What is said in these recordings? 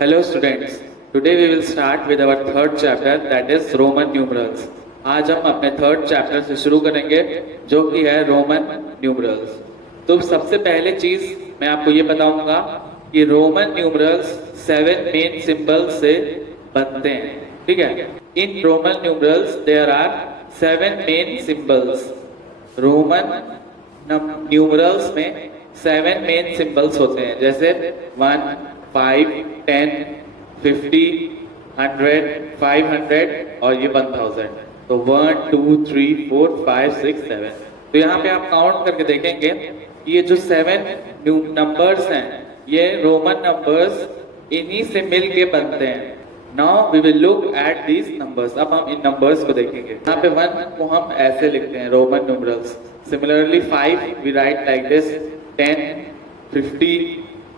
Hello students, today we will start with our third chapter that is Roman numerals. आज हम अपने third chapter से शुरू करेंगे जो कि है रोमन न्यूमरल्स। तो सबसे पहले चीज मैं आपको ये बताऊंगा कि रोमन न्यूमरल्स 7 मेन सिंबल्स से बनते हैं, ठीक है। In Roman numerals there are 7 main symbols. Roman numerals में 7 मेन सिंबल्स होते हैं, जैसे 1, 5, 10, 50, 100, 500 और ये 1000। तो 1, 2, 3, 4, 5, 6, 7। तो यहाँ पे आप काउंट करके देखेंगे ये जो 7 नंबर्स हैं ये रोमन नंबर्स इन्हीं से मिल के बनते हैं। Now we will look at these numbers. अब हम इन नंबर्स को देखेंगे। यहाँ पे 1 को हम ऐसे लिखते हैं Roman numerals. Similarly 5 we write like this, 10, 50,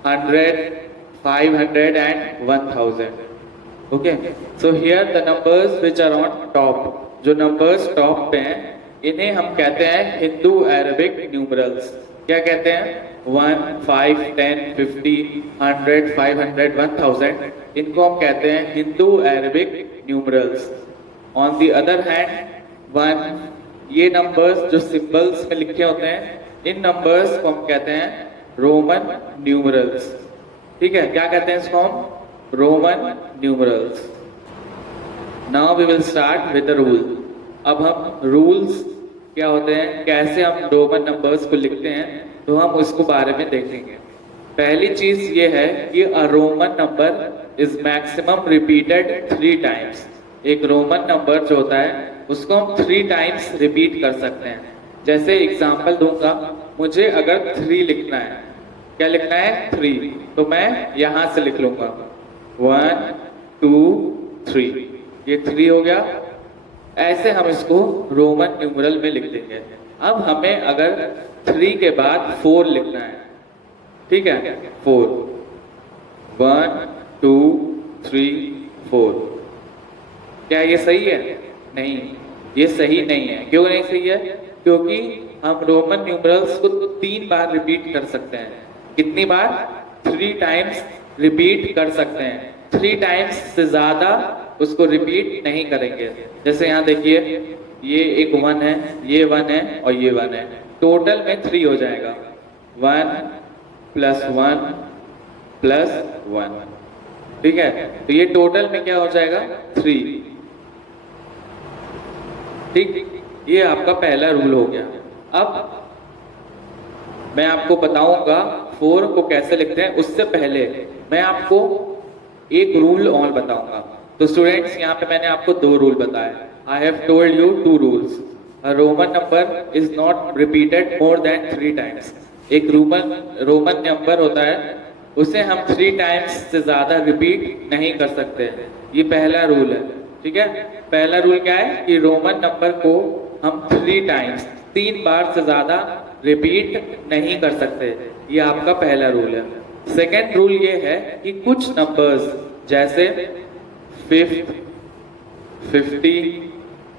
100, 500 and 1000. Okay, so here the numbers which are on top, जो numbers top पे हैं इन्हें हम कहते हैं हिंदू अरेबिक न्यूमरल्स। क्या कहते हैं? 1, 5, 10, 50, 100, 500, 1000, इनको हम कहते हैं Hindu Arabic numerals. On the other hand 1, ये नंबर्स जो सिंबल्स में लिखे होते हैं इन नंबर्स को हम कहते हैं रोमन न्यूमरल्स, ठीक है। क्या कहते हैं इसको हम? Roman numerals. Now we will start with the rule. अब हम रूल्स क्या होते हैं, कैसे हम रोमन नंबर्स को लिखते हैं, तो हम उसको बारे में देखेंगे। पहली चीज ये है कि a Roman number is maximum repeated 3 times. एक रोमन नंबर जो होता है उसको हम 3 टाइम्स रिपीट कर सकते हैं। जैसे एग्जांपल दूंगा, मुझे अगर 3 लिखना है, क्या लिखना है? 3, तो मैं यहां से लिख लूंगा 1, 2, 3, ये 3 हो गया। ऐसे हम इसको रोमन न्यूमरल में लिख देंगे। अब हमें अगर 3 के बाद 4 लिखना है, ठीक है, 4, 1, 2, 3, 4। क्या ये सही है? नहीं, ये सही नहीं है। क्यों नहीं सही है? क्योंकि हम रोमन न्यूमरल्स को 3 बार रिपीट कर सकते हैं। कितनी बार? 3 टाइम्स रिपीट कर सकते हैं। 3 टाइम्स से ज्यादा उसको रिपीट नहीं करेंगे। जैसे यहाँ देखिए, ये एक 1 है, ये 1 है और ये 1 है, टोटल में 3 हो जाएगा। 1 + 1 + 1, ठीक है। तो ये टोटल में क्या हो जाएगा? 3, ठीक। ये आपका पहला रूल हो गया। अब मैं आपको बताऊंगा 4 को कैसे लिखते हैं। उससे पहले मैं आपको एक रूल और बताऊंगा। तो स्टूडेंट्स, यहाँ पे मैंने आपको 2 रूल बताए। I have told you 2 rules. A Roman number is not repeated more than 3 times. एक रोमन नंबर होता है उसे हम 3 टाइम्स से ज्यादा रिपीट नहीं कर सकते। ये पहला रूल है, ठीक है। पहला रूल क्या है कि रोमन नंबर को हम 3 टाइम्स, 3 बार से ज्यादा रिपीट नहीं कर सकते। ये आपका पहला रूल है। सेकेंड रूल ये है कि कुछ नंबर्स जैसे 5, 50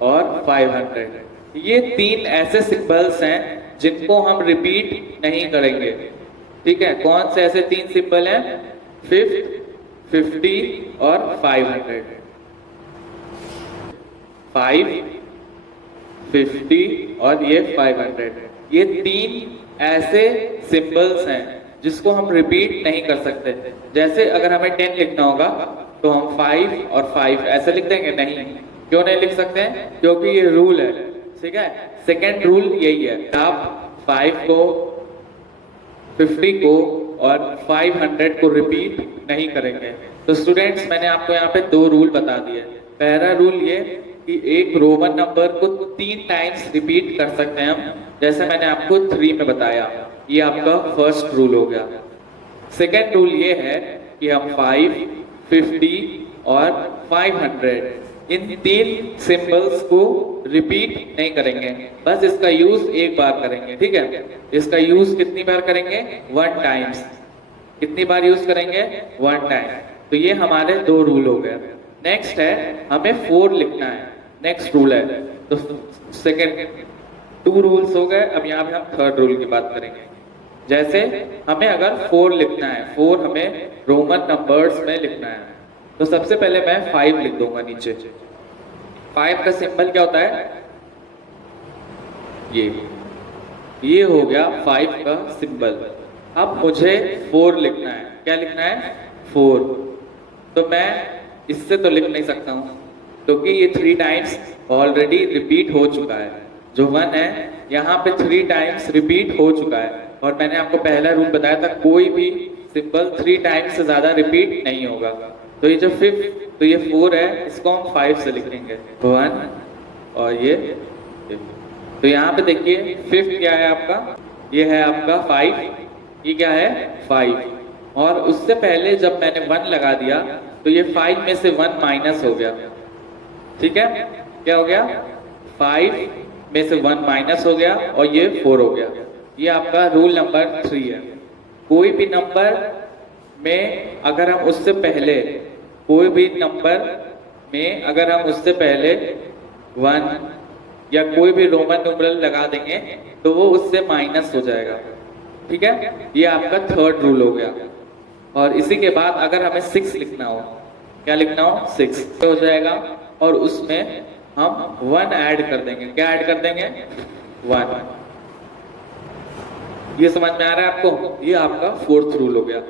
और 500, ये 3 ऐसे सिंबल्स हैं जिनको हम रिपीट नहीं करेंगे, ठीक है। कौन से ऐसे 3 सिंबल हैं? 5, 50 और 500। 5, 50 और ये 500, ये 3 ऐसे सिंबल्स हैं जिसको हम रिपीट नहीं कर सकते। जैसे अगर हमें 10 लिखना होगा तो हम 5 और 5 ऐसे लिख देंगे? नहीं। क्यों नहीं लिख सकते हैं? क्योंकि ये रूल है, ठीक है। सेकेंड रूल यही है, आप 5 को, 50 को और 500 को रिपीट नहीं करेंगे। तो स्टूडेंट्स, मैंने आपको यहाँ पे 2 रूल बता दिए। पहला रूल ये कि एक रोमन नंबर को 3 टाइम्स रिपीट कर सकते हैं हम, जैसे मैंने आपको 3 में बताया। ये आपका फर्स्ट रूल हो गया। सेकेंड रूल ये है कि हम 5, 50 और 500 इन 3 सिंबल्स को रिपीट नहीं करेंगे, बस इसका यूज एक बार करेंगे, ठीक है। इसका यूज कितनी बार करेंगे? 1 टाइम्स। कितनी बार यूज करेंगे? 1 टाइम। तो ये हमारे 2 रूल हो गए। नेक्स्ट है, हमें 4 लिखना है, नेक्स्ट रूल है। तो सेकेंड 2 रूल्स हो गए। अब यहाँ पे हम थर्ड रूल की बात करेंगे। जैसे हमें अगर 4 लिखना है, 4 हमें रोमन नंबर्स में लिखना है, तो सबसे पहले मैं 5 लिख दूंगा नीचे। 5 का सिंबल क्या होता है? ये हो गया 5 का सिंबल। अब मुझे 4 लिखना है। क्या लिखना है? 4। तो मैं इससे तो लिख नहीं सकता हूँ, क्योंकि ये 3 टाइम्स ऑलरेडी रिपीट हो चुका है। जो 1 है यहाँ पे 3 टाइम्स रिपीट हो चुका है, और मैंने आपको पहला रूल बताया था, कोई भी सिंबल 3 टाइम्स से ज्यादा रिपीट नहीं होगा। तो ये जो 5, तो ये 4 है, इसको हम 5 से लिखेंगे, 1 और ये। तो यहाँ पे देखिए 5 क्या है आपका? ये है आपका 5। ये क्या है? 5। और उससे पहले जब मैंने 1 लगा दिया तो ये 5 में से 1 माइनस हो गया। ठीक है, क्या हो गया? 5 में से 1 माइनस हो गया और ये 4 हो गया। ये आपका रूल नंबर 3 है। कोई भी नंबर में अगर हम उससे पहले, कोई भी नंबर में अगर हम उससे पहले 1 या कोई भी रोमन न्यूमरल लगा देंगे तो वो उससे माइनस हो जाएगा। ठीक है, ये आपका थर्ड रूल हो गया। और इसी के बाद अगर हमें 6 लिखना हो, क्या लिखना हो? 6 हो जाएगा, और उसमें हम 1 ऐड कर देंगे। क्या ऐड कर देंगे? 1। ये समझ में आ रहा है आपको? ये आपका 4th रूल हो गया।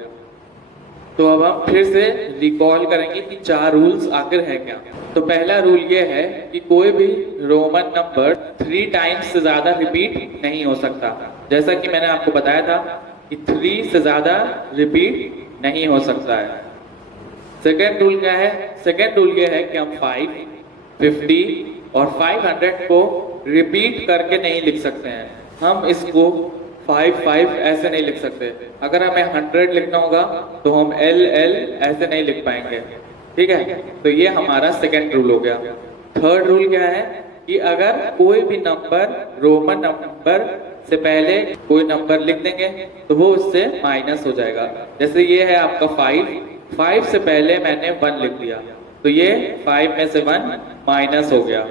तो अब हम फिर से रिकॉल करेंगे कि 4 रूल्स आखिर है क्या। तो पहला रूल ये है कि कोई भी रोमन नंबर 3 टाइम्स से ज्यादा रिपीट नहीं हो सकता। जैसा कि मैंने आपको बताया था कि 3 से ज्यादा रिपीट नहीं हो सकता है। सेकेंड रूल क्या है? सेकेंड रूल ये है कि हम 5, 50 और 500 को रिपीट करके नहीं लिख सकते हैं। हम इसको 5 5 ऐसे नहीं लिख सकते। अगर हमें 100 लिखना होगा तो हम L L ऐसे नहीं लिख पाएंगे। ठीक है, तो ये हमारा सेकेंड रूल हो गया। थर्ड रूल क्या है कि अगर कोई भी नंबर रोमन नंबर से पहले कोई नंबर लिख देंगे तो वो उससे माइनस हो जाएगा। जैसे ये है आपका 5 से पहले मैंने 1 लिख दिया तो ये 5 में से 1 माइनस हो गया।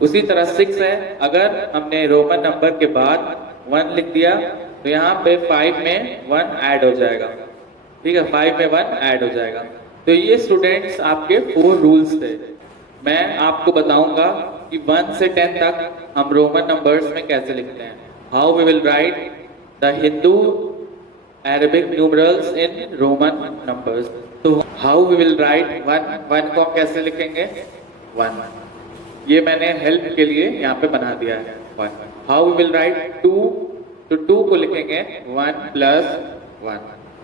उसी तरह 6 है, अगर हमने रोमन नंबर के बाद 1 लिख दिया तो यहाँ पे 5 में 1 ऐड हो जाएगा। ठीक है, 5 में 1 ऐड हो जाएगा। तो ये स्टूडेंट्स आपके 4 रूल्स थे। मैं आपको बताऊंगा कि 1 से 10 तक हम रोमन नंबर्स में कैसे लिखते हैं। How we will write the Hindu Arabic numerals in Roman numbers. तो हाउ वी विल राइट 1 को हम कैसे लिखेंगे? 1। ये मैंने हेल्प के लिए यहाँ पे बना दिया है 1। हाउ वी विल राइट 2, तो 2 को लिखेंगे 1 + 1।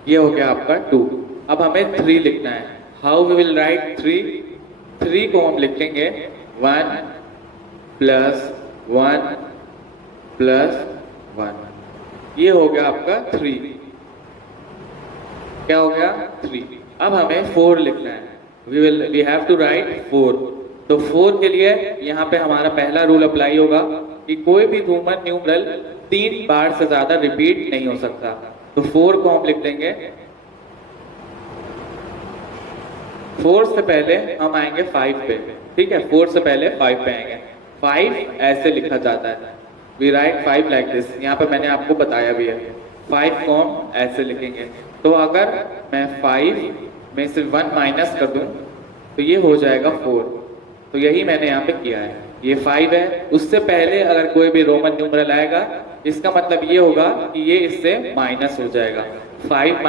ये हो गया आपका 2। अब हमें 3 लिखना है। हाउ वी विल राइट 3 को हम लिखेंगे 1 + 1 + 1। ये हो गया आपका 3। क्या हो गया? 3। अब हमें 4 लिखना है। We have to write 4। तो 4 के लिए यहाँ पे हमारा पहला रूल अप्लाई होगा कि कोई भी रोमन न्यूमरल 3 बार से ज्यादा रिपीट नहीं हो सकता। तो 4 को हम लिख देंगे। 4 से पहले हम आएंगे 5 पे। ठीक है, 4 से पहले 5 पे आएंगे। 5 ऐसे लिखा जाता है। We write 5 like this. यहाँ पे मैंने आपको बताया भी है। 5 को हम ऐसे लिखेंगे। तो अगर मैं 5 में से 1 माइनस कर दूं तो ये हो जाएगा 4। तो यही मैंने यहाँ पे किया है। ये 5 है, उससे पहले अगर कोई भी रोमन न्यूमरल आएगा इसका मतलब ये होगा कि ये इससे माइनस हो जाएगा। 5 -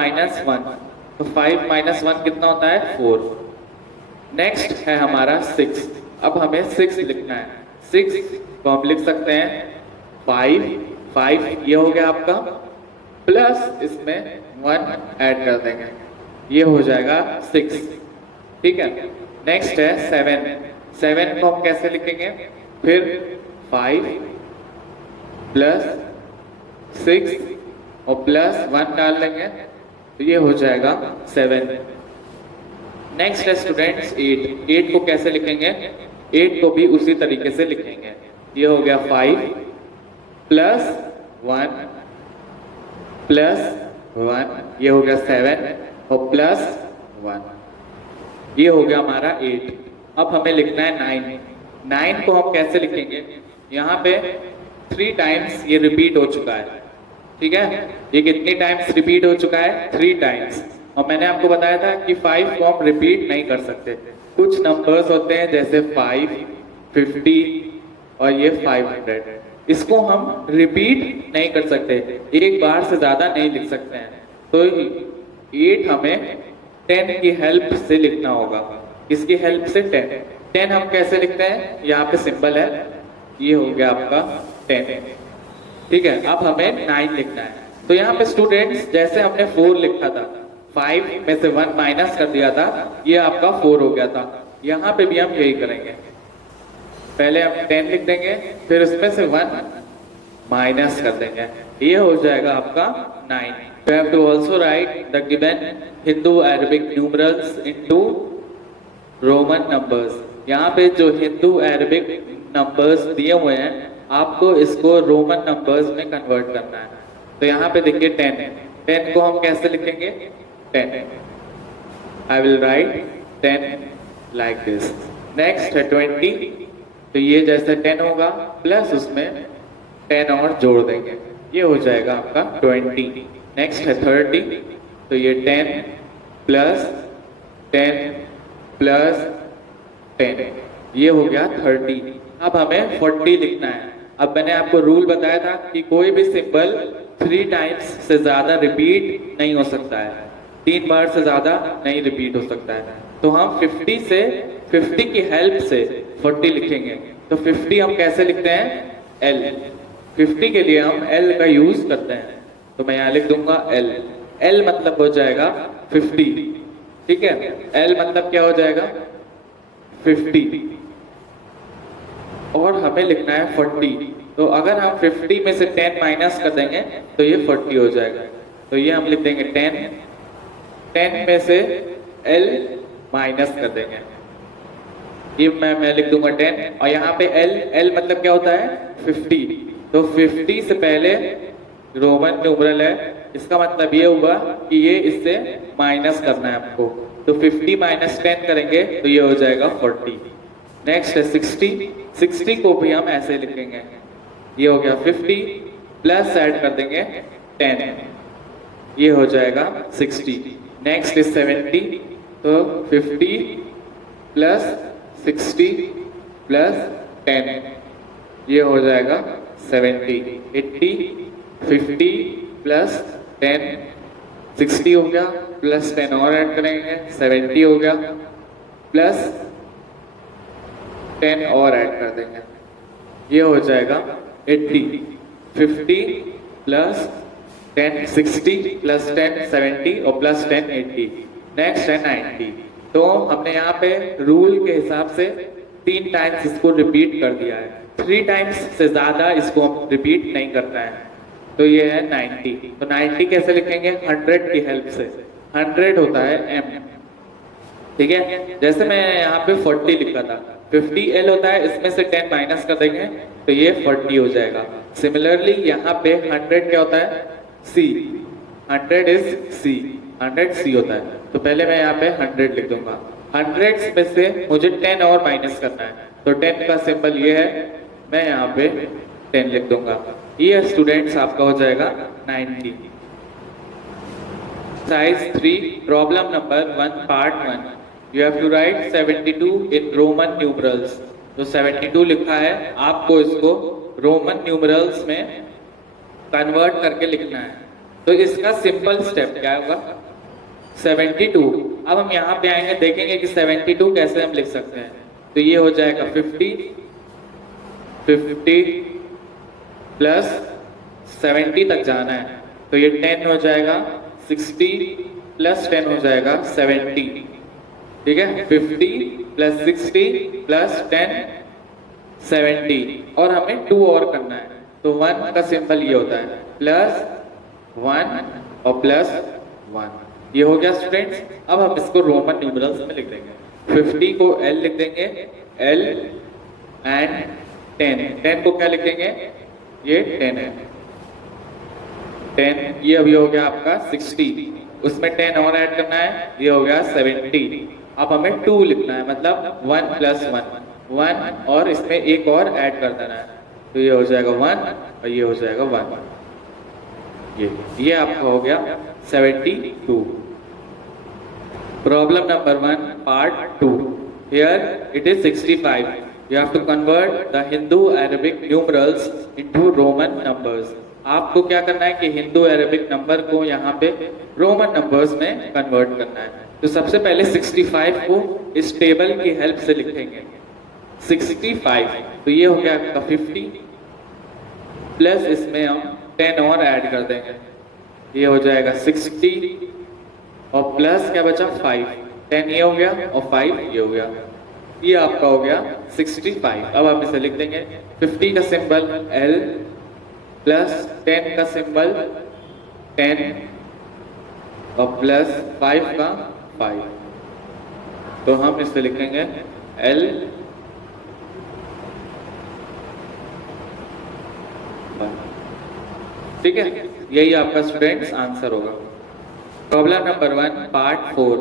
1, तो 5 - 1 कितना होता है? 4। नेक्स्ट है हमारा 6। अब हमें 6 लिखना है। 6 को हम लिख सकते हैं 5 ये हो गया आपका, प्लस इसमें 1 ऐड कर देंगे, ये हो जाएगा 6। ठीक है, नेक्स्ट है 7 को हम कैसे लिखेंगे? फिर 5 + 6 और +1 डाल लेंगे तो ये हो जाएगा 7। नेक्स्ट है स्टूडेंट्स 8 को कैसे लिखेंगे? 8 को भी उसी तरीके से लिखेंगे। ये हो गया 5 + 1 + 1, ये हो गया 7 और +1, ये हो गया हमारा 8। अब हमें लिखना है 9 को हम कैसे लिखेंगे? यहाँ पे 3 टाइम्स ये रिपीट हो चुका है ठीक है, ये कितनी टाइम्स रिपीट हो चुका है? 3 टाइम्स। और मैंने आपको बताया था कि 5 को हम रिपीट नहीं कर सकते। कुछ नंबर्स होते हैं जैसे 5, 50 और ये 500, इसको हम रिपीट नहीं कर सकते, एक बार से ज्यादा नहीं लिख सकते हैं। तो 8 हमें 10 की हेल्प से लिखना होगा। किसकी हेल्प से? 10। 10 हम कैसे लिखते हैं? यहाँ पे सिंबल है, ये हो गया आपका 10। ठीक है, अब हमें 9 लिखना है। तो यहाँ पे स्टूडेंट्स जैसे हमने 4 लिखा था, 5 में से 1 माइनस कर दिया था, ये आपका 4 हो गया था। यहाँ पे भी हम यही करेंगे, पहले हम 10 लिख देंगे, फिर उसमें से 1 माइनस कर देंगे, ये हो जाएगा आपका 9। You have to also write the given Hindu Arabic numerals into Roman numbers। यहाँ पे जो हिंदू अरबिक नंबर्स दिए हुए हैं, आपको इसको रोमन नंबर्स में कन्वर्ट करना है। तो यहाँ पे देखिए 10 है, 10 को हम कैसे लिखेंगे? 10, I will write 10 like this. Next है 20, तो ये जैसे 10 होगा प्लस उसमें 10 और जोड़ देंगे, ये हो जाएगा आपका 20। नेक्स्ट है 30, तो ये 10 प्लस 10 प्लस 10, ये हो गया 30। अब हमें 40 लिखना है। अब मैंने आपको रूल बताया था कि कोई भी सिंबल 3 टाइम्स से ज्यादा रिपीट नहीं हो सकता है, 3 बार से ज्यादा नहीं रिपीट हो सकता है। तो हम 50 की हेल्प से 40 लिखेंगे। तो 50 हम कैसे लिखते हैं? L। 50 के लिए हम L का यूज करते हैं, तो मैं यहाँ लिख दूंगा L। L मतलब हो जाएगा 50, ठीक है, L मतलब क्या हो जाएगा? 50। और हमें लिखना है 40, तो अगर हम 50 में से 10 माइनस कर देंगे तो ये 40 हो जाएगा। तो ये हम लिख देंगे 10 में से L माइनस कर देंगे, ये मैं लिख दूंगा 10। और यहाँ पे L मतलब क्या होता है? 50। तो 50 से पहले रोमन न्यूमरल है, इसका मतलब ये हुआ कि ये इससे माइनस करना है आपको। तो 50 माइनस 10 करेंगे तो ये हो जाएगा 40। नेक्स्ट है 60 को भी हम ऐसे लिखेंगे, ये हो गया 50 प्लस ऐड कर देंगे 10, ये हो जाएगा 60। नेक्स्ट इज 70, तो 50 प्लस 60 प्लस 10, ये हो जाएगा 70। 80, 50 प्लस 10, 60 हो गया, प्लस 10 और ऐड करेंगे 70 हो गया, प्लस 10 और ऐड कर देंगे, ये हो जाएगा 80। 50 प्लस 10 60 प्लस 10 70 और प्लस 10 80। नेक्स्ट है 90। तो हमने यहाँ पे रूल के हिसाब से 3 टाइम्स इसको रिपीट कर दिया है, 3 टाइम्स से ज्यादा इसको हम रिपीट नहीं करता है। तो ये है 90। तो 90 कैसे लिखेंगे? 100 की हेल्प से। 100 होता है M, ठीक है। जैसे मैं यहाँ पे 40 लिखा था, 50 L होता है, इसमें से 10 माइनस कर देंगे तो ये 40 हो जाएगा। सिमिलरली यहाँ पे 100 क्या होता है? C, 100 इज C, 100 C होता है। तो पहले मैं यहाँ पे 100 लिख दूंगा, 100 में से मुझे 10 और माइनस करना है, तो 10 का सिंबल ये है, मैं यहाँ पे 10 लिख दूंगा। ये स्टूडेंट्स आपका हो जाएगा 90। Size 3, problem number 1, part 1। You have to write 72 in Roman numerals. जो 72 लिखा है, आपको इसको रोमन न्यूमरल्स में कन्वर्ट करके लिखना है। तो इसका सिंपल स्टेप क्या होगा? 72। अब हम यहाँ पे आएंगे, देखेंगे कि 72 कैसे हम लिख सकते हैं। तो ये हो जाएगा 50 प्लस 70 तक जाना है, तो ये 10 हो जाएगा, 60 प्लस 10 हो जाएगा 70, ठीक है। 50 प्लस 60 प्लस 10 70, और हमें 2 और करना है। तो 1 का सिंबल ये होता है, प्लस 1 और प्लस 1, ये हो गया स्टूडेंट्स। अब हम इसको रोमन न्यूमरल्स में लिख देंगे। 50 को L लिख देंगे, L एंड 10 को क्या लिखेंगे? ये 10 है, 10, ये अभी हो गया आपका 60, उसमें 10 और ऐड करना है, ये हो गया 70। अब हमें 2 लिखना है, मतलब 1 प्लस 1 और इसमें एक और ऐड कर देना है, तो ये हो जाएगा 1 और ये हो जाएगा 1। ये आपका हो गया 72। Problem number 1 part 2। Here it is 65। You have to convert the Hindu Arabic numerals into Roman numbers. आपको क्या करना है कि हिंदू अरेबिक नंबर को यहाँ पे रोमन नंबर्स में कन्वर्ट करना है। तो सबसे पहले 65 को इस टेबल की हेल्प से लिखेंगे। 65 तो ये हो गया आपका 50 प्लस इसमें हम 10 और ऐड कर देंगे, ये हो जाएगा 60 और प्लस क्या बचा 5। 10 ये हो गया और 5 ये हो गया, ये आपका हो गया 65। अब आप इसे लिख देंगे 50 का सिंबल L प्लस 10 का सिंबल 10 और प्लस 5 का 5। तो हम इसे लिखेंगे L ठीक है। यही आपका स्टूडेंट्स आंसर होगा। Problem number 1 part 4।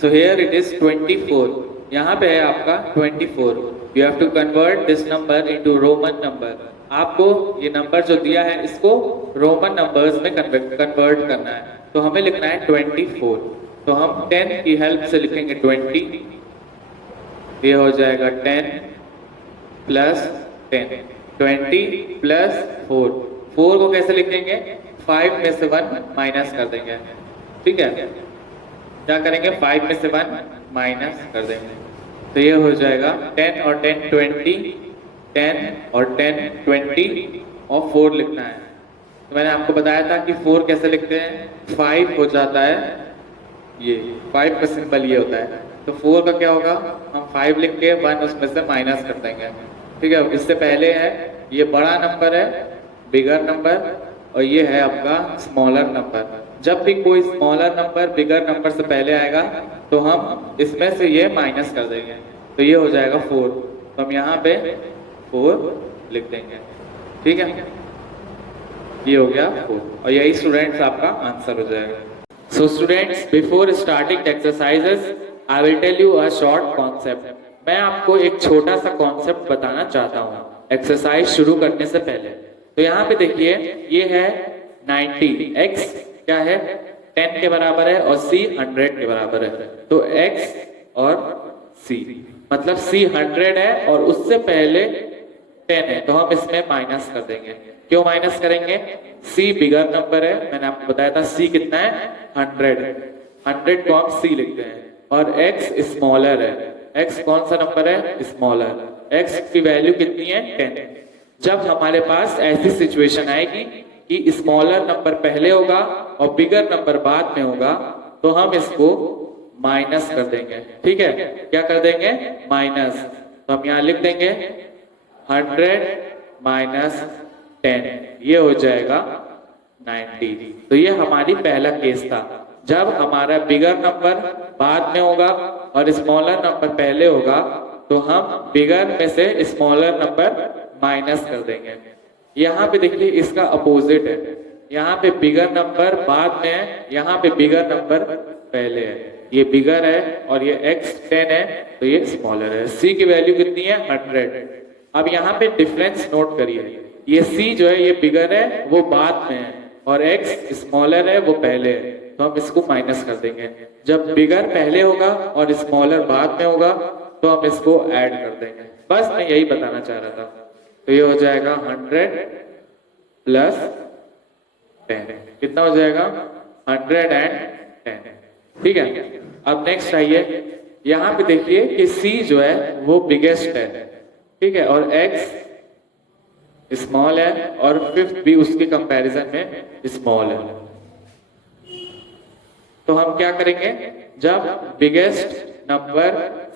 So here it is 24। यहाँ पे है आपका 24। You have to convert this number into Roman number. आपको ये नंबर जो दिया है इसको रोमन नंबर्स में कन्वर्ट करना है। तो हमें लिखना है 24। तो हम 10 की हेल्प से लिखेंगे 20। ये हो जाएगा 10 प्लस 10, 20 प्लस 4। 4 को कैसे लिखेंगे? 5 में से 1 माइनस कर देंगे, ठीक है। क्या करेंगे? 5 में से 1 माइनस कर देंगे, तो ये हो जाएगा 10 और 10 20, 10 और 10 20 और 4 लिखना है। तो मैंने आपको बताया था कि 4 कैसे लिखते हैं, 5 हो जाता है, ये 5 का सिंबल ये होता है। तो 4 का क्या होगा, हम 5 लिख के 1 उसमें से माइनस कर देंगे, ठीक है। इससे पहले है ये बड़ा नंबर है, बिगर नंबर, और ये है आपका स्मॉलर नंबर। जब भी कोई स्मॉलर नंबर बिगर नंबर से पहले आएगा तो हम इसमें से ये माइनस कर देंगे, तो ये हो जाएगा 4। तो हम यहाँ पे 4 लिख देंगे, ठीक है। ये हो गया 4 और यही स्टूडेंट्स आपका आंसर हो जाएगा। So students, before starting exercises I will tell you a short concept. मैं आपको एक छोटा सा कॉन्सेप्ट बताना चाहता हूँ एक्सरसाइज शुरू करने से पहले। तो यहाँ पे देखिए, ये है 90, x क्या है 10 के बराबर है और c 100 के बराबर है। तो x और c मतलब c 100 है और उससे पहले 10 है, तो हम इसमें माइनस कर देंगे। क्यों माइनस करेंगे? c बिगर नंबर है, मैंने आपको बताया था c कितना है 100 को हम c लिखते हैं, और x स्मॉलर है। x कौन सा नंबर है? स्मॉलर। x की वैल्यू कितनी है 10। जब हमारे पास ऐसी सिचुएशन आएगी कि स्मॉलर नंबर पहले होगा और बिगर नंबर बाद में होगा, तो हम इसको माइनस कर देंगे, ठीक है। क्या कर देंगे? माइनस। तो हम यहाँ लिख देंगे 100 माइनस 10, ये हो जाएगा 90। तो ये हमारी पहला केस था, जब हमारा बिगर नंबर बाद में होगा और स्मॉलर नंबर पहले होगा, तो हम बिगर में से स्मॉलर नंबर माइनस कर देंगे। यहाँ पे देखिए इसका अपोजिट है, यहाँ पे बिगर नंबर बाद में है, यहाँ पे बिगर नंबर पहले है। ये बिगर है और ये x 10 है, तो ये स्मॉलर है। c की वैल्यू कितनी है 100। अब यहाँ पे डिफरेंस नोट करिए, ये c जो है ये बिगर है वो बाद में है और x स्मॉलर है वो पहले है, तो हम इसको माइनस कर देंगे। जब बिगर पहले होगा और स्मॉलर बाद में होगा तो हम इसको ऐड कर देंगे। बस मैं यही बताना चाह रहा था। तो ये हो जाएगा 100 प्लस 10, कितना हो जाएगा 110, ठीक है। अब नेक्स्ट आइए, यहाँ पे देखिए कि c जो है वो बिगेस्ट है, ठीक है, और x स्मॉल है और फिफ्थ भी उसके कंपैरिजन में स्मॉल है। तो हम क्या करेंगे, जब बिगेस्ट नंबर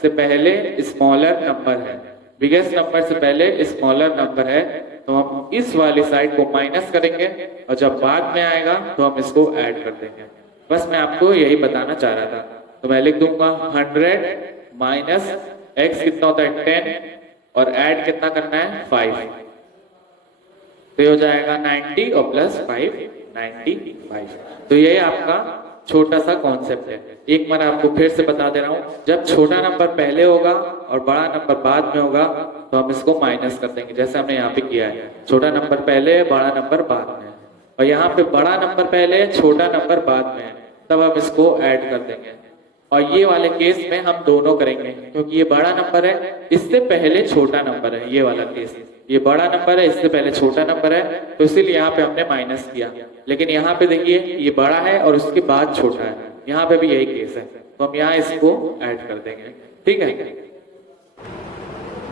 से पहले स्मॉलर नंबर है, बिगेस्ट नंबर से पहले स्मॉलर नंबर है, तो हम इस वाली साइड को माइनस करेंगे और जब बाद में आएगा तो हम इसको ऐड कर देंगे। बस मैं आपको यही बताना चाह रहा था। तो मैं लिख दूंगा 100 माइनस x कितना होता है 10 और ऐड कितना करना है 5, तो ये हो जाएगा 90 और प्लस 5 95। तो ये आपका छोटा सा कॉन्सेप्ट है। एक बार आपको फिर से बता दे रहा हूँ, जब छोटा नंबर पहले होगा और बड़ा नंबर बाद में होगा तो हम इसको माइनस कर देंगे, जैसे हमने यहाँ पे किया है। छोटा नंबर पहले है, बड़ा नंबर बाद में है। और यहाँ पे बड़ा नंबर पहले है, छोटा नंबर बाद में है, तब हम इसको ऐड कर देंगे। और ये वाले केस में हम दोनों करेंगे, क्योंकि ये बड़ा नंबर है, इससे पहले छोटा नंबर है। ये वाला केस, ये बड़ा नंबर है, इससे पहले छोटा नंबर है, तो इसीलिए यहाँ पे हमने माइनस किया। लेकिन यहाँ पे देखिए ये बड़ा है और उसके बाद छोटा है, यहाँ पे भी यही केस है, तो हम यहाँ इसको ऐड कर देंगे। ठीक है।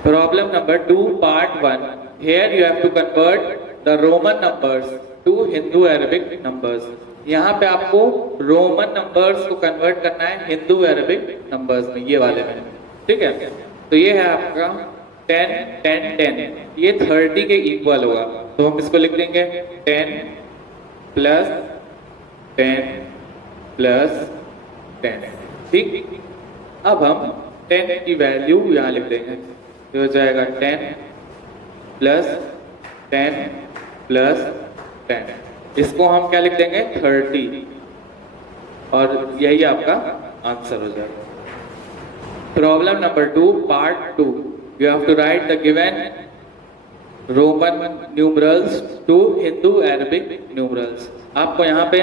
Problem number 2 part 1। Here you have to convert the Roman numbers to Hindu Arabic numbers. यहाँ पे आपको रोमन नंबर्स को कन्वर्ट करना है हिंदू अरेबिक नंबर्स में, ये वाले में। ठीक है। तो ये है आपका 10 10 10, ये 30 के इक्वल होगा, तो हम इसको लिख देंगे 10 प्लस 10 प्लस 10। ठीक। अब हम 10 की वैल्यू यहाँ लिख देंगे, तो हो जाएगा 10 प्लस 10 प्लस 10। इसको हम क्या लिख देंगे 30, और यही आपका आंसर हो जाएगा। Problem number 2 part 2। You have to write the given Roman numerals to Hindu Arabic numerals. आपको यहाँ पे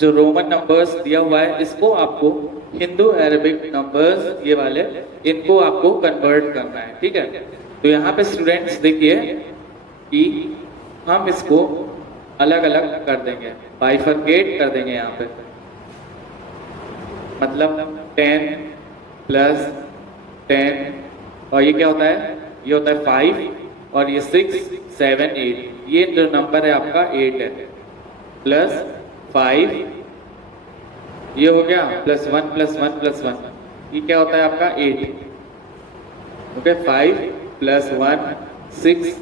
जो रोमन नंबर्स दिया हुआ है, इसको आपको हिंदू अरेबिक नंबर्स ये वाले, इनको आपको कन्वर्ट करना है। ठीक है। तो यहाँ पे स्टूडेंट्स देखिए कि हम इसको अलग अलग कर देंगे, बाइफरकेट कर देंगे यहाँ पे। मतलब 10 प्लस 10, और ये क्या होता है, ये होता है 5, और ये 6 7 8, ये जो नंबर है आपका 8 है, प्लस 5, ये हो गया प्लस 1 प्लस 1 प्लस 1, ये क्या होता है आपका 8। Okay, 5 plus 1 6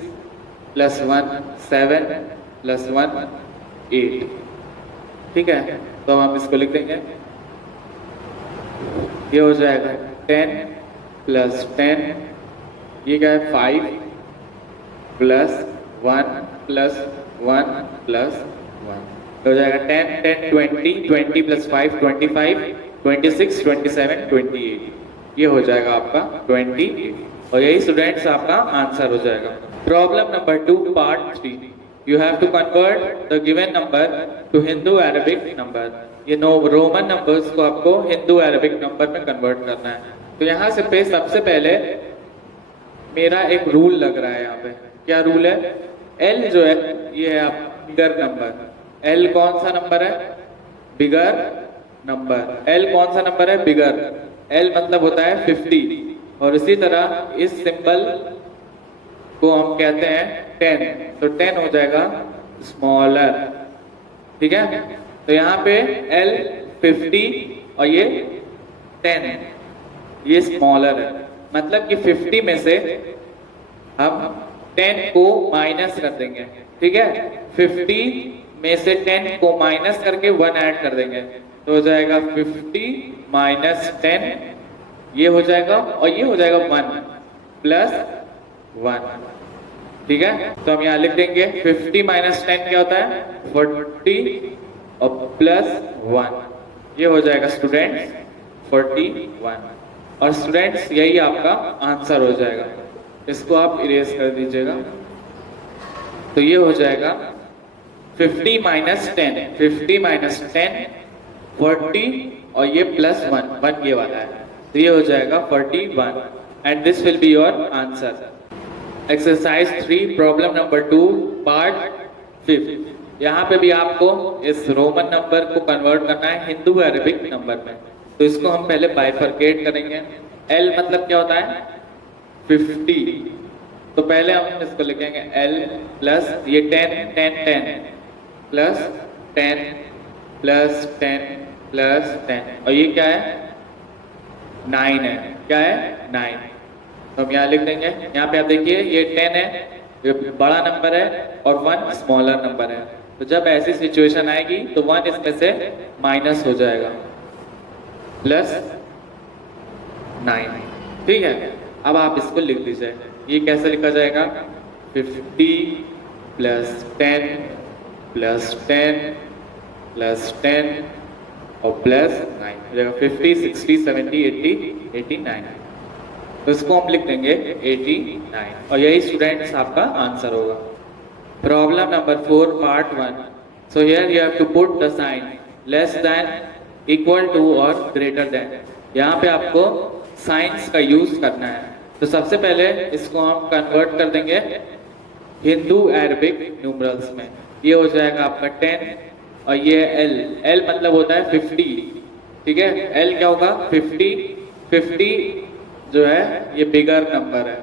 plus 1 7 plus 1 8। ठीक है। तो हम इसको लिख देंगे, ये हो जाएगा 10 प्लस 10, ये क्या है 5 प्लस 1 प्लस 1 प्लस 1, हो जाएगा 10 10 20 20 प्लस 5 25 26 27 28, ये हो जाएगा आपका 28, और यही स्टूडेंट्स आपका आंसर हो जाएगा। Problem number 2 part 3। You have to convert the given number to Hindu Arabic number. ये रोमन नंबर्स को आपको हिंदू अरेबिक नंबर में कन्वर्ट करना है। तो यहाँ से सबसे पहले मेरा एक रूल लग रहा है यहाँ पे। क्या रूल है? एल जो है ये है आप बिगर नंबर। एल कौन सा नंबर है? Bigger number. एल कौन सा नंबर है? बिगर। एल मतलब होता है 50, और इसी तरह इस सिंबल को हम कहते हैं 10, तो 10 हो जाएगा स्मॉलर। ठीक है। तो यहाँ पे L 50 और ये 10, ये स्मॉलर है। मतलब कि 50 में से हम 10 को माइनस कर देंगे। ठीक है। 50 में से 10 को माइनस करके 1 ऐड कर देंगे, तो हो जाएगा 50 माइनस 10, ये हो जाएगा, और ये हो जाएगा 1 प्लस 1। ठीक है। तो हम यहाँ लिख देंगे 50 माइनस 10 क्या होता है? 40, और प्लस 1, ये हो जाएगा स्टूडेंट्स 41। और स्टूडेंट्स यही आपका आंसर हो जाएगा। इसको आप इरेज कर दीजिएगा। तो ये हो जाएगा 50 माइनस 10, 50 माइनस 10 40, और ये प्लस 1 ये वाला है, तो ये हो जाएगा 41, and this will be your answer. Exercise 3 problem number 2 part 5। यहाँ पे भी आपको इस रोमन नंबर को कन्वर्ट करना है हिंदू अरेबिक नंबर में। तो इसको हम पहले बाइफरकेट करेंगे। एल मतलब क्या होता है? 50। तो पहले हम इसको लिखेंगे L प्लस ये 10 10 10 प्लस 10 प्लस 10 प्लस 10, और ये क्या है? 9 है। क्या है? 9। तो हम यहाँ लिख देंगे। यहाँ पे आप देखिए ये 10 है, ये बड़ा नंबर है, और 1 स्मॉलर नंबर है। तो जब ऐसी सिचुएशन आएगी तो 1 इसमें से माइनस हो जाएगा, प्लस 9। ठीक है। अब आप इसको लिख दीजिए। ये कैसे लिखा जाएगा? 50 प्लस 10 प्लस 10 प्लस 10 और प्लस 9 हो जाएगा 50 60 70 80 89। तो इसको हम लिख देंगे 89, और यही स्टूडेंट्स आपका आंसर होगा। Problem number 4 part 1। So here you have to put the sign less than, equal to और greater than. यहाँ पे आपको साइंस का यूज करना है। तो सबसे पहले इसको हम कन्वर्ट कर देंगे हिंदू अरबिक न्यूमरल्स में। ये हो जाएगा आपका 10 और ये एल मतलब होता है 50, ठीक है। एल क्या होगा 50 जो है ये बिगर नंबर है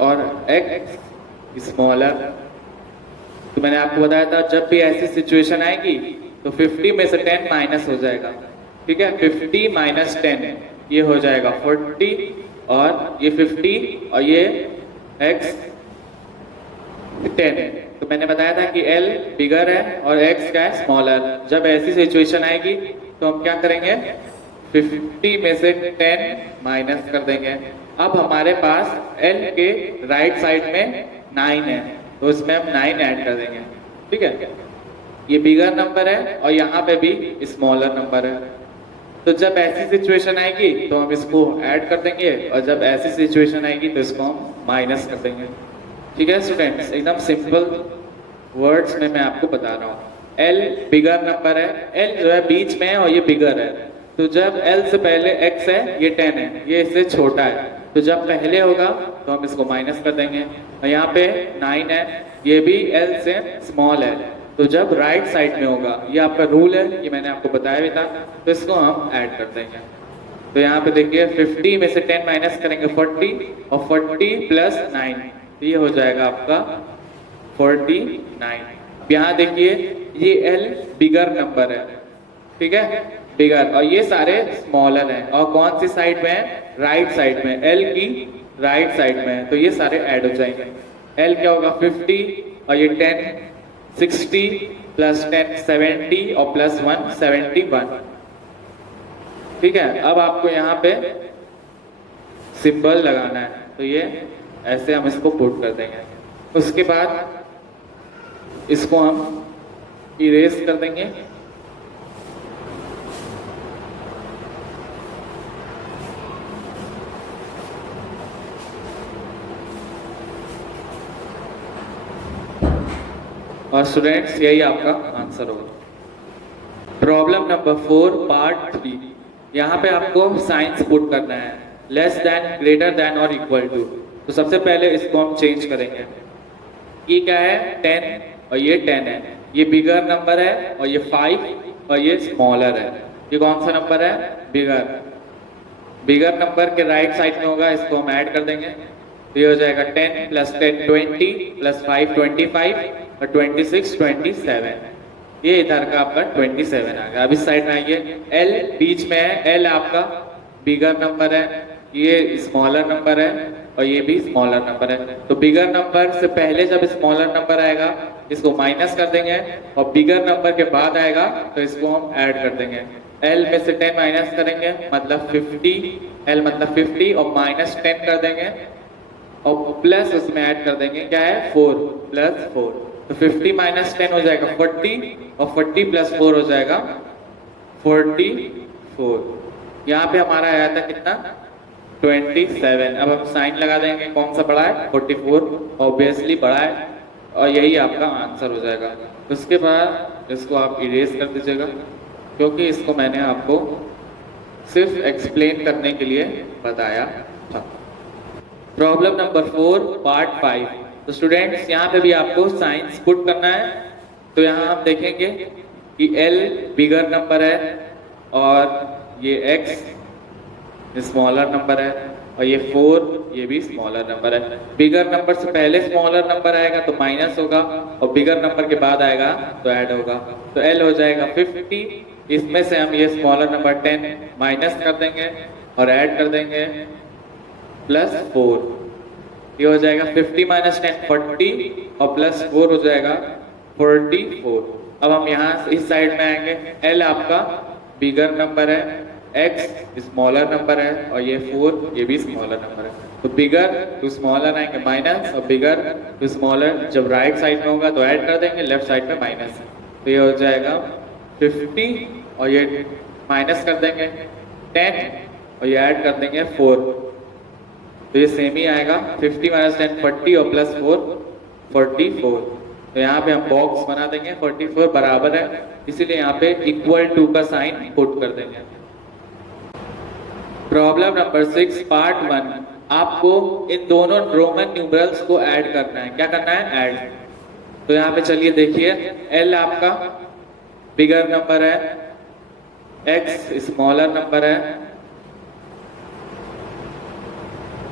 और एक्स स्मॉलर। तो मैंने आपको बताया था जब भी ऐसी सिचुएशन आएगी तो 50 में से 10 माइनस हो जाएगा, ठीक है। 50 माइनस 10 ये हो जाएगा 40 और ये 50 और ये x 10। तो मैंने बताया था कि L बिगर है और x क्या है स्मॉलर। जब ऐसी सिचुएशन आएगी तो हम क्या करेंगे 50 में से 10 माइनस कर देंगे। अब हमारे पास L के राइट साइड में 9 है तो इसमें हम 9 ऐड कर देंगे, ठीक है। ये बिगर नंबर है और यहाँ पे भी स्मॉलर नंबर है। तो जब ऐसी सिचुएशन आएगी तो हम इसको ऐड कर देंगे और जब ऐसी सिचुएशन आएगी तो इसको हम माइनस कर देंगे, ठीक है स्टूडेंट्स। एकदम सिंपल वर्ड्स में मैं आपको बता रहा हूँ। L बिगर नंबर है, L जो है बीच में है और ये बिगर है। तो जब L से पहले x है ये 10 है, ये इससे छोटा है। तो जब पहले होगा तो हम इसको माइनस कर देंगे और यहाँ पे 9 है, ये भी L से स्मॉल है। तो जब राइट साइड में होगा, ये आपका रूल है, ये मैंने आपको बताया भी था, तो इसको हम ऐड कर देंगे। तो यहाँ पे देखिए 50 में से 10 माइनस करेंगे 40 और 40 प्लस 9 ये हो जाएगा आपका 49। यहाँ देखिए ये L बिगर नंबर है, ठीक है, बिगर, और ये सारे स्मॉलर हैं। और कौन सी साइड में है राइट साइड में, L की राइट साइड में है। तो ये सारे ऐड हो जाएंगे। L क्या होगा 50 और ये 10 60 प्लस 10 70 और प्लस 1 71, ठीक है। अब आपको यहाँ पे सिंबल लगाना है तो ये ऐसे हम इसको पुट कर देंगे। उसके बाद इसको हम इरेज कर देंगे। और स्टूडेंट्स यही आपका आंसर होगा। Problem number 4 part 3। यहाँ पे आपको साइंस पुट करना है लेस देन, ग्रेटर देन और इक्वल टू। तो सबसे पहले इसको हम चेंज करेंगे। ये क्या है 10 और ये 10 है, ये बिगर नंबर है और ये 5 और ये स्मॉलर है। ये कौन सा नंबर है बिगर। बिगर नंबर के राइट साइड में होगा, इसको हम ऐड कर देंगे। तो ये हो जाएगा 10 प्लस 10 20 प्लस 5 25 और 26 27। ये इधर का आपका 27 आ गया। अब इस साइड में आइए, L बीच में है, L आपका बिगर नंबर है, ये स्मॉलर नंबर है और ये भी स्मॉलर नंबर है। तो बिगर नंबर से पहले जब स्मॉलर नंबर आएगा इसको माइनस कर देंगे और बिगर नंबर के बाद आएगा तो इसको हम ऐड कर देंगे। L में से 10 माइनस करेंगे मतलब 50, L मतलब 50 और माइनस 10 कर देंगे और प्लस उसमें ऐड कर देंगे क्या है 4 प्लस 4। तो 50 माइनस 10 हो जाएगा 40 और 40 प्लस 4 हो जाएगा 44। यहाँ पे हमारा आया था कितना 27। अब हम साइन लगा देंगे, कौन सा बड़ा है 44, ऑब्वियसली बड़ा है और यही आपका आंसर हो जाएगा। उसके बाद इसको आप इरेज कर दीजिएगा क्योंकि इसको मैंने आपको सिर्फ एक्सप्लेन करने के लिए बताया था। Problem number 4 part 5। तो स्टूडेंट्स यहाँ पे भी आपको साइंस पुट करना है। तो यहाँ हम देखेंगे कि L बिगर नंबर है और ये X स्मॉलर नंबर है और ये 4 ये भी स्मॉलर नंबर है। बिगर नंबर से पहले स्मॉलर नंबर आएगा तो माइनस होगा और बिगर नंबर के बाद आएगा तो ऐड होगा। तो L हो जाएगा 50, इसमें से हम ये स्मॉलर नंबर 10 माइनस कर देंगे और ऐड कर देंगे प्लस 4। ये हो जाएगा 50 माइनस 10 40 और प्लस 4 हो जाएगा 44। अब हम यहाँ इस साइड में आएंगे, L आपका बिगर नंबर है, X स्मॉलर नंबर है और ये 4 ये भी स्मॉलर नंबर है। तो बिगर टू स्मॉलर आएंगे माइनस और बिगर टू स्मॉलर जब राइट साइड में होगा तो ऐड कर देंगे, लेफ्ट साइड में माइनस। तो ये हो जाएगा 50 और ये माइनस कर देंगे 10 और ये ऐड कर देंगे 4। तो ये सेम ही आएगा 50 माइनस 10 40 और प्लस 4 44। तो यहाँ पे हम बॉक्स बना देंगे, 44 बराबर है, इसीलिए यहाँ पे इक्वल टू का साइन पुट कर देंगे। प्रॉब्लम नंबर 6 पार्ट 1, आपको इन दोनों रोमन न्यूमरल्स को ऐड करना है। क्या करना है? ऐड। तो यहाँ पे चलिए देखिए, L आपका बिगर नंबर है, X स्मॉलर नंबर है,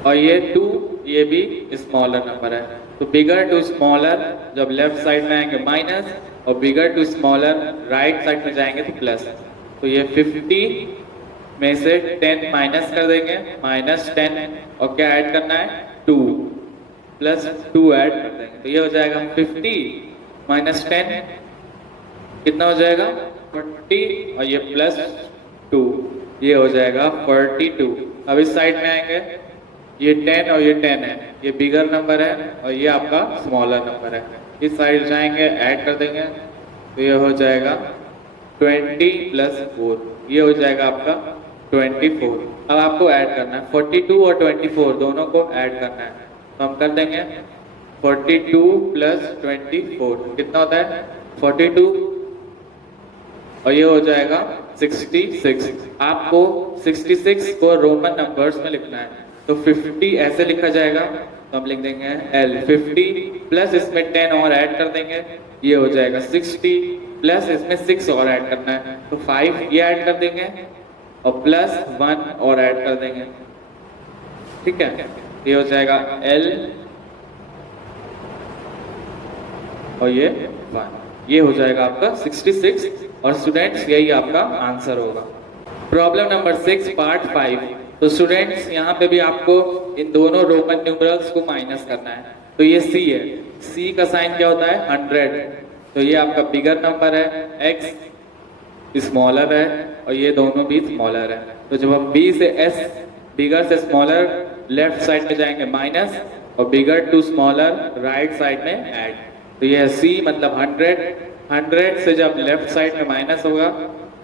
और ये 2 ये भी स्मॉलर नंबर है। तो बिगर टू स्मॉलर जब लेफ्ट साइड में आएंगे माइनस, और बिगर टू स्मॉलर राइट साइड में जाएंगे तो प्लस। तो ये 50 में से 10 माइनस कर देंगे, -10, और क्या ऐड करना है? 2 प्लस 2 ऐड कर देंगे। तो ये हो जाएगा 50 माइनस 10 कितना हो जाएगा? 40, और ये प्लस 2 ये हो जाएगा 42। अब इस साइड में आएंगे, ये 10 और ये 10 है, ये बिगर नंबर है और ये आपका स्मॉलर नंबर है। इस साइड जाएंगे ऐड कर देंगे, तो ये हो जाएगा 20 प्लस 4 ये हो जाएगा आपका 24। अब आपको ऐड करना है 42 और 24 दोनों को ऐड करना है। तो हम कर देंगे 42 प्लस 24 कितना होता है? 42, और ये हो जाएगा 66। आपको 66 को रोमन नंबर्स में लिखना है। तो 50 ऐसे लिखा जाएगा, तो हम लिख देंगे L 50 प्लस इसमें 10 और ऐड कर देंगे, ये हो जाएगा 60 प्लस इसमें 6 और ऐड करना है, तो 5 ये ऐड कर देंगे और प्लस 1 और ऐड कर देंगे। ठीक है, ये हो जाएगा L और ये 1, ये हो जाएगा आपका 66। और स्टूडेंट्स यही आपका आंसर होगा। Problem number 6 part 5। तो स्टूडेंट्स यहाँ पे भी आपको इन दोनों रोमन न्यूमरल्स को माइनस करना है। तो ये C है, C का साइन क्या होता है? 100। तो ये आपका बिगर नंबर है, X स्मॉलर है और ये दोनों भी स्मॉलर है। तो जब हम B से S बिगर से स्मॉलर लेफ्ट साइड में जाएंगे माइनस, और बिगर टू स्मॉलर राइट साइड में ऐड। तो ये है C मतलब 100 से जब लेफ्ट साइड में माइनस होगा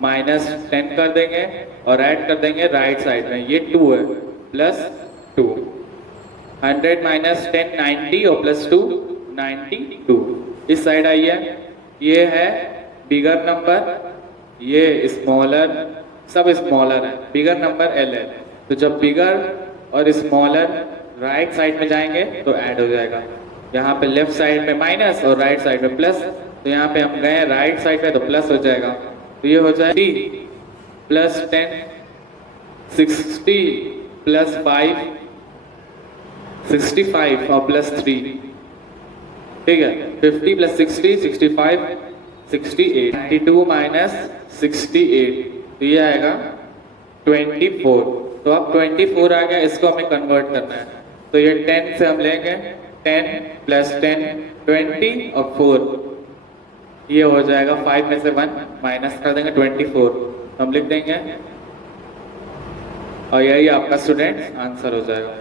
-10 कर देंगे और ऐड कर देंगे राइट साइड में, ये 2 है प्लस 2। 100 माइनस 10 90 और प्लस 2 92। इस साइड आइए, ये है बिगर नंबर, ये स्मॉलर, सब स्मॉलर है, बिगर नंबर L है। तो जब बिगर और स्मॉलर राइट साइड में जाएंगे तो ऐड हो जाएगा। यहाँ पे लेफ्ट साइड में माइनस और राइट साइड में प्लस, तो यहाँ पे हम गए राइट साइड में तो प्लस हो जाएगा। तो ये हो जाएगा 3 प्लस 10 60 प्लस 5 65 और प्लस 3। ठीक है, 50 प्लस 60 65 68। 92 माइनस 68, तो ये आएगा 24। तो अब 24 आ गया, इसको हमें कन्वर्ट करना है। तो ये 10 से हम लेंगे 10 प्लस 10 20 और 4, ये हो जाएगा 5 में से 1 माइनस कर देंगे 24, हम लिख देंगे और यही आपका स्टूडेंट आंसर हो जाएगा।